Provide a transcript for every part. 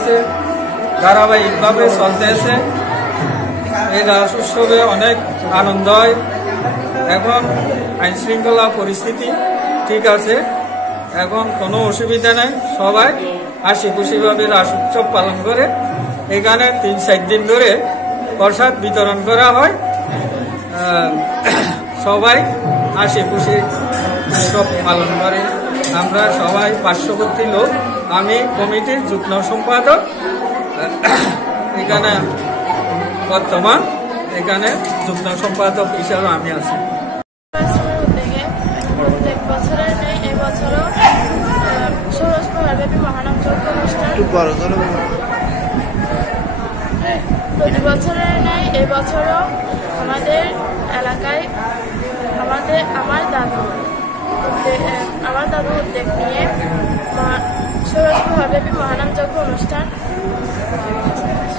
চলতেছে, ধারাবাহিকভাবে চলতেছে। এই রাস উৎসবে অনেক আনন্দ হয়। এখন আইন শৃঙ্খলা পরিস্থিতি ঠিক আছে, এখন কোনো অসুবিধা নেই। সবাই হাসি খুশিভাবে রাস উৎসব পালন করে। এখানে 3-4 দিন ধরে প্রসাদ বিতরণ করা হয়। সবাই হাসি খুশি উৎসব পালন করে। আমরা সবাই পার্শ্ববর্তী লোক। আমি কমিটির যুগ্ম সম্পাদক। এখানে বর্তমান এখানে যুগ্ম সম্পাদক হিসাবে আমি আছি। প্রত্যেক বছরের নেই এবছরও ষোড়শ প্রহরব্যাপী মহানাম যজ্ঞ অনুষ্ঠান প্রতি বছরের নেই এবছরও আমাদের এলাকায় আমার দাদু উদ্যোগ নিয়ে ষোড়শ প্রহরব্যাপী মহানাম যজ্ঞ অনুষ্ঠান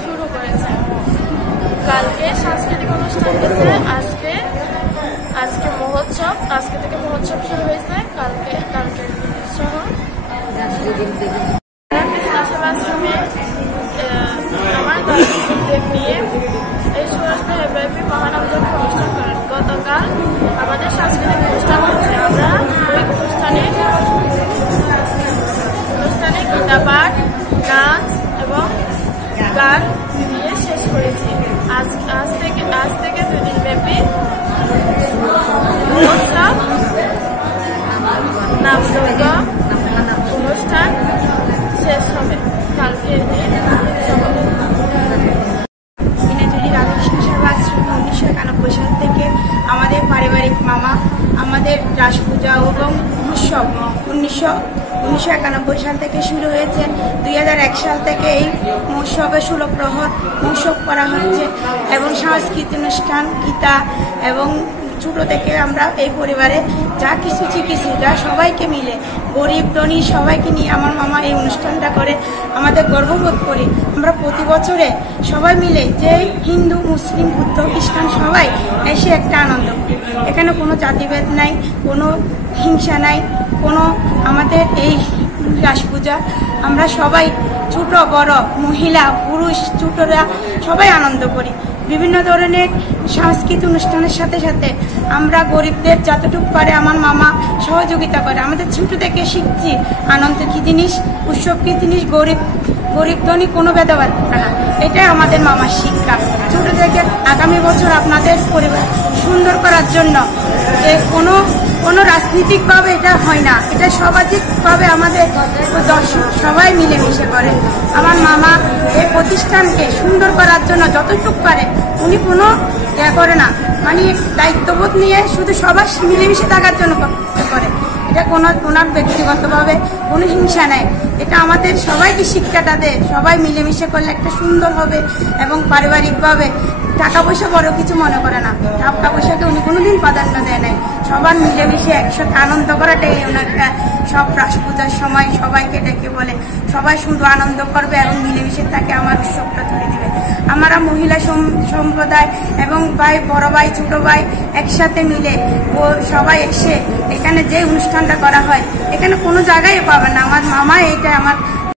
শুরু করেছে। কালকে সাংস্কৃতিক অনুষ্ঠান হয়েছে, আজকে মহোৎসব, আজকে থেকে মহোৎসব শুরু হয়েছে। কালকে সহ আশ্রমে আমার দাদু উদ্যোগ নিয়ে এই ষোড়শ প্রহরব্যাপী মহানাম যজ্ঞ অনুষ্ঠান করেন। গতকাল আমাদের সাংস্কৃতিক অনুষ্ঠান হচ্ছে। আমরা ওই অনুষ্ঠানে গীতা পাঠ, নাচ এবং গান দিয়ে শেষ করেছি। আজ থেকে 2 দিন ব্যাপী মহোৎসব, নামযজ্ঞ অনুষ্ঠান শেষ হবে। কালকে দিনাজুলি রাধাকৃষ্ণ সেবা আশ্রমে 1991 সাল থেকে আমাদের পারিবারিক মামা আমাদের রাস পূজা এবং উৎসব 1991 সাল থেকে শুরু হয়েছে। 2001 সাল থেকে এই মহোৎসবে 16 প্রহর মহোৎসব করা হচ্ছে এবং সাংস্কৃতিক অনুষ্ঠান, গীতা এবং ছোট থেকে আমরা এই পরিবারে যা কিছু শিখেছি, যা সবাইকে মিলে গরিব ধনী সবাইকে নিয়ে আমার মামা এই অনুষ্ঠানটা করে। আমাদের গর্ববোধ করি। আমরা প্রতি বছরে সবাই মিলে যে হিন্দু, মুসলিম, বুদ্ধ, খ্রিস্টান সবাই এসে একটা আনন্দ করি। এখানে কোনো জাতিভেদ নাই, কোনো হিংসা নাই, কোনো আমাদের এই রাস পূজা আমরা সবাই ছোট বড়, মহিলা পুরুষ, ছোটরা সবাই আনন্দ করি। বিভিন্ন ধরনের সাংস্কৃতিক অনুষ্ঠানের সাথে সাথে আমরা গরিবদের যতটুকু পারে আমার মামা সহযোগিতা করে। আমাদের ছোট থেকে শিখছি আনন্দ কি জিনিস, উৎসব কি জিনিস, গরিব ধনী কোনো ভেদাভেদ থাকে না। এটাই আমাদের মামার শিক্ষা ছোট থেকে। আগামী বছর আপনাদের পরিবার সুন্দর করার জন্য কোনো রাজনীতিকভাবে এটা হয় না, এটা সামাজিকভাবে আমাদের দর্শক সবাই মিলেমিশে করে। আমার মামা এই প্রতিষ্ঠানকে সুন্দর করার জন্য যতটুকু পারে উনি কোনো করে না, মানে দায়িত্ববোধ নিয়ে শুধু সবার মিলেমিশে থাকার জন্য করে। এটা ওনার ব্যক্তিগতভাবে কোনো হিংসা নেই। এটা আমাদের সবাইকে শিক্ষাটা দেয়, সবাই মিলেমিশে করলে একটা সুন্দর হবে এবং পারিবারিকভাবে টাকা পয়সা বড় কিছু মনে করে না। টাকা পয়সাকে উনি কোনোদিন প্রাধান্য দেয় নাই। সবার মিলেমিশে একসাথে আনন্দ করাটাই ওনার সব রাস পূজার সময় সবাইকে ডেকে বলে সবাই শুধু আনন্দ করবে এবং মিলেমিশে তাকে আমার উৎসবটা তুলে দিবে। আমরা মহিলা সম্প্রদায় এবং বড় ভাই ছোট ভাই একসাথে মিলে সবাই এসে এখানে যে অনুষ্ঠানটা করা হয় এখানে কোনো জায়গায় পাবে না। আমার মামা এটা আমার